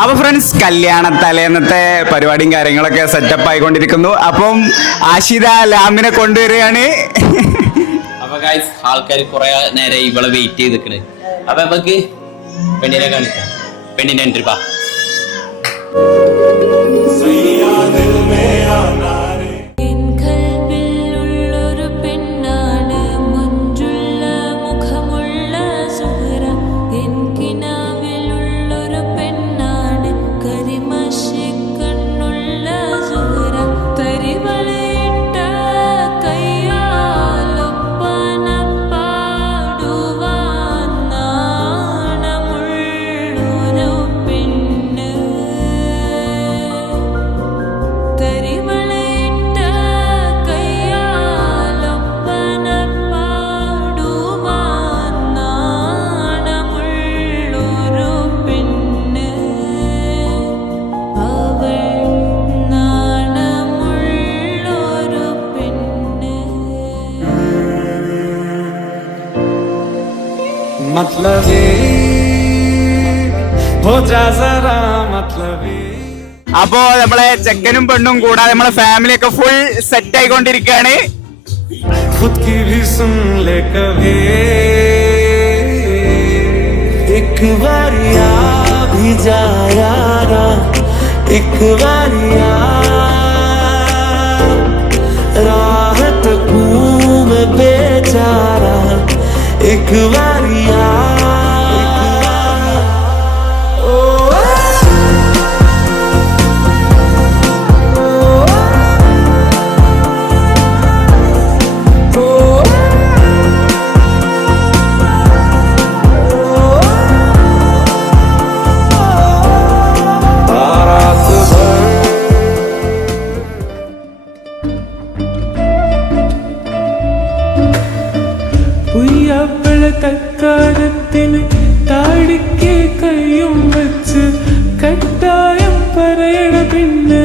അപ്പൊ ഫ്രണ്ട്സ് കല്യാണ തലേന്നത്തെ പരിപാടിയും കാര്യങ്ങളൊക്കെ സെറ്റപ്പ് ആയിക്കൊണ്ടിരിക്കുന്നു. അപ്പം ആഷിത ലാമിനെ കൊണ്ടുവരികയാണ്. അപ്പൊ ഗൈസ് ആൾക്കാർ കുറെ നേരം ഇവളെ വെയിറ്റ് ചെയ്ത് നിൽക്കണ് അപ്പൊ നമുക്ക് പെണ്ണിനെ കാണിക്കാം. പെണ്ണിനെ എൻട്രി പാ. मतलबी हो जा जरा मतलबी അപ്പോ നമ്മളെ ചെക്കനും പെണ്ണും കൂടാതെ നമ്മളെ ഫാമിലി ഒക്കെ ഫുൾ സെറ്റ് ആയിക്കൊണ്ടിരിക്കുകയാണ് खुद की भी सुन ले कभी एक बार आ भी जा यारा एक बार आ राहत घूम बेचारा एक बार കൈയും വെച്ച് കട്ടായം പറയണ പിന്നെ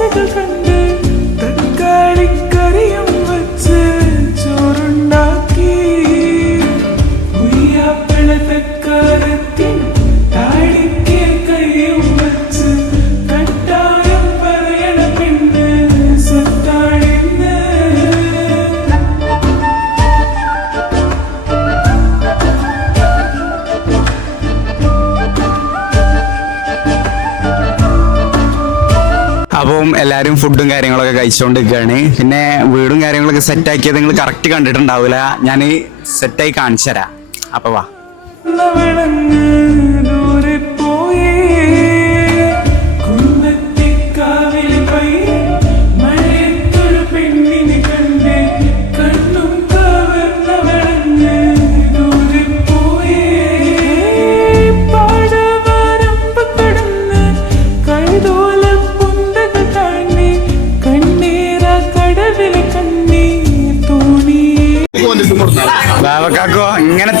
Sorry, അപ്പം എല്ലാവരും ഫുഡും കാര്യങ്ങളൊക്കെ കഴിച്ചുകൊണ്ടിരിക്കുകയാണ് പിന്നെ വീടും കാര്യങ്ങളൊക്കെ സെറ്റ് ആക്കിയത് നിങ്ങൾ കറക്റ്റ് കണ്ടിട്ടുണ്ടാവില്ല ഞാൻ സെറ്റായി കാണിച്ചു തരാം അപ്പൊ വാ.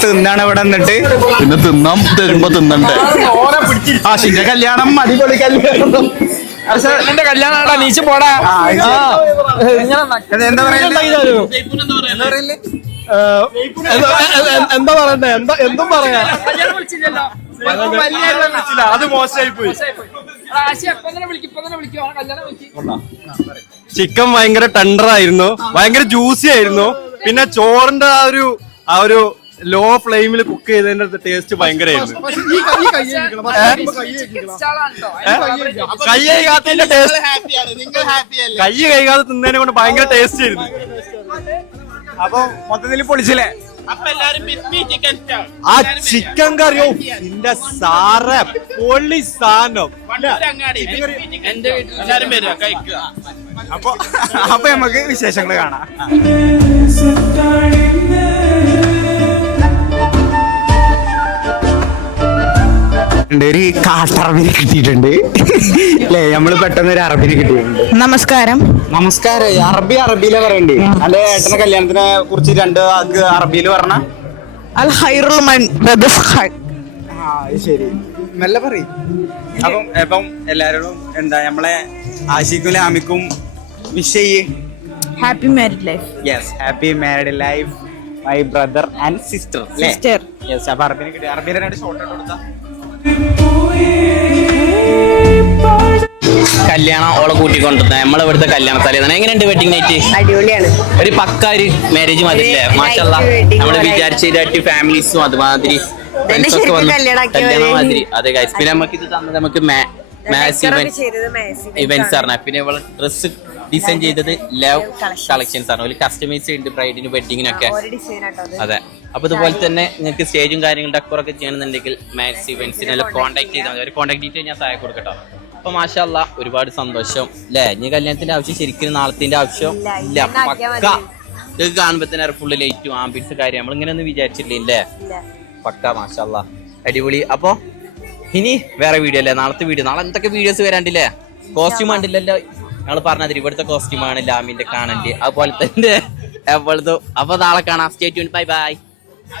തിന്നാണ് ഇവിടെ നിന്നിട്ട്. പിന്നെ തിന്നാം തരുമ്പോ തിന്നണ്ടെ? ആ ശിന്റെ കല്യാണം അടിപൊളി കല്യാണം. എന്റെ കല്യാണാടാ നീച്ച് പോടാ. എന്താ എന്താ പറയണ്ടേ? എന്താ എന്തും പറയാ. അത് മോശമായി പോയി ചിക്കൻ ഭയങ്കര ടെൻഡർ ആയിരുന്നു ഭയങ്കര ജ്യൂസി ആയിരുന്നു. പിന്നെ ചോറിന്റെ ആ ഒരു ആ ഒരു ലോ ഫ്ലെയിമിൽ കുക്ക് ചെയ്തതിന്റെ ടേസ്റ്റ് ഭയങ്കരമായിരുന്നു. കൈ കൈകാത്തതിന്റെ ടേസ്റ്റ് കൈ കൈകാതെ തിന്നതിനെ കൊണ്ട് ഭയങ്കര ടേസ്റ്റ് ആയിരുന്നു. അപ്പൊ മൊത്തത്തിൽ പൊളിച്ചില്ലേ? ആ ചിക്കൻ കറിയോ? നിന്റെ സാറ പൊളി സാധനം. അപ്പൊ അപ്പൊ നമുക്ക് വിശേഷങ്ങൾ കാണാം. ഉണ്ട് ഒരു കാട്ടറബിനെ കിട്ടിയിട്ടുണ്ട്. അല്ലേ? നമ്മൾ പെട്ടെന്ന് ഒരു അറബിനെ കിട്ടിയിട്ടുണ്ട്. നമസ്കാരം. നമസ്കാരം. അറബി അറബിയിലെ പറയണ്ടേ? അല്ലെ ഏട്ടന്റെ കല്യാണത്തിനെ കുറിച്ച് രണ്ട് വാക്ക് അറബിയിൽ പറഞ്ഞ? അൽ ഹൈറുൽ ശരി. നല്ല പറയും. അപ്പം അപ്പം എല്ലാരോടും എന്താ നമ്മളെ ആശിക്കും ലാമിക്കും വിഷ് ചെയ്യ്. Happy married life yes happy married life my brother and sister sister yes അപ്പൊ അറബിനെ കിട്ടി. അറബിനെ ഷോർട്ട് കൊടുത്താ. കല്യാണം ഓളെ കൂട്ടിക്കൊണ്ടിരുന്നത് നമ്മളെ ഇവിടുത്തെ കല്യാണ തലേന്നാണ് എങ്ങനെയുണ്ട് വെഡിങ് നൈറ്റ് അടിപൊളിയാണ്. ഒരു പക്ക ഒരു മാരേജ് മതില്ലേ മാഷല്ല. നമ്മൾ പോലെ. വിചാരിച്ചതായിട്ട് ഫാമിലീസും അതുമാതിരി. മാതിരി. അതെ guys. പിന്നെ നമുക്ക് ഇത് തന്നത് നമുക്ക് ഇവന്റ്സ് ആണ്. പിന്നെ ഇവൾ ഡ്രസ് ഡിസൈൻ ചെയ്തത് ലവ് കളക്ഷൻസ് ആണ്. ഒരു കസ്റ്റമൈസ് ഉണ്ട് ബ്രൈഡിന് വെഡിങ്ങിനൊക്കെ അതെ. അപ്പൊ ഇതുപോലെ തന്നെ നിങ്ങൾക്ക് സ്റ്റേജും കാര്യങ്ങളും ഡെക്കോറൊക്കെ ചെയ്യണമെന്നുണ്ടെങ്കിൽ മാക്സ് ഇവന്റ്സിനെ കോൺടാക്ട് ചെയ്താൽ മതി. ഒരു കോൺടാക്ട് ഡീറ്റെയിൽ ഞാൻ താഴെ കൊടുക്കട്ടോ. അപ്പൊ മാഷല്ല ഒരുപാട് സന്തോഷം. അല്ലേ ഇനി കല്യാണത്തിന്റെ ആവശ്യം ശരിക്കും നാളത്തിന്റെ ആവശ്യം ഇല്ല പക്ക. ഇത് കാണുമ്പോ തന്നെ ഫുള്ള് ലൈറ്റും ആംബിയൻസ് കാര്യം നമ്മൾ ഇങ്ങനെ ഒന്നും വിചാരിച്ചില്ലേ പക്ക മാഷല്ല. അടിപൊളി. അപ്പൊ ഇനി വേറെ വീഡിയോ അല്ലേ നാളത്തെ വീഡിയോ നാളെ എന്തൊക്കെ വീഡിയോസ് വരാണ്ടില്ലേ കോസ്റ്റ്യൂം കണ്ടില്ലല്ലോ ഞങ്ങൾ പറഞ്ഞത് ഇവിടുത്തെ കോസ്റ്റ്യൂമാണ് ലാമിന്റെ കാണണ്ടേ അതുപോലെ തന്നെ അപ്പോൾ അപ്പൊ നാളെ കാണാം. State bye bye